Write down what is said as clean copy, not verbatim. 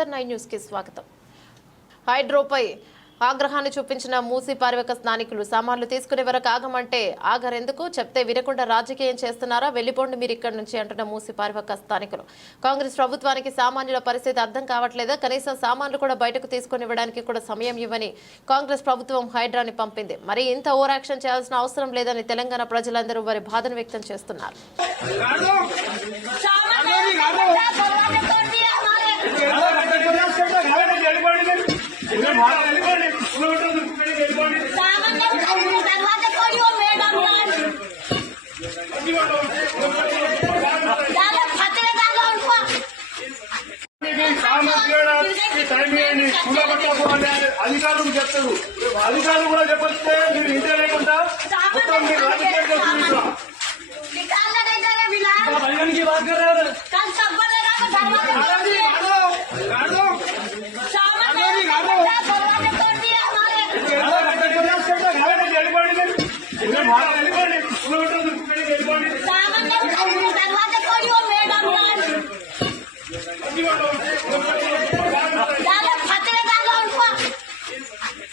SR9 news కి స్వాగతం. హైడ్రోపై ఆగ్రహాన్ని చూపించిన మూసి పారివేక స్థానికులు సామాన్లు తీసుకునే వరకు ఆగమంటే ఆగరెందుకు చెప్తే వినకుండా రాజకీయం చేస్తున్నారా, వెళ్లిపోండి మీరు ఇక్కడి నుంచి అంటున్న మూసి పారివేక స్థానికులు. కాంగ్రెస్ ప్రభుత్వానికి సామాన్యుల పరిస్థితి అర్థం కావట్లేదా? కనీసం సామాన్లు కూడా బయటకు తీసుకుని ఇవ్వడానికి కూడా సమయం ఇవ్వని కాంగ్రెస్ ప్రభుత్వం హైడ్రాని పంపింది. మరి ఇంత ఓవర్ యాక్షన్ చేయాల్సిన అవసరం లేదని తెలంగాణ ప్రజలందరూ వారి బాధను వ్యక్తం చేస్తున్నారు. అధికారులకు చెప్తారు, అధికారులు కూడా చెప్పొస్తే మీరు ఇంటే లేకుండా మొత్తం మీరు రాజకీయం చేస్తున్నారు. వెళ్ళిపోండి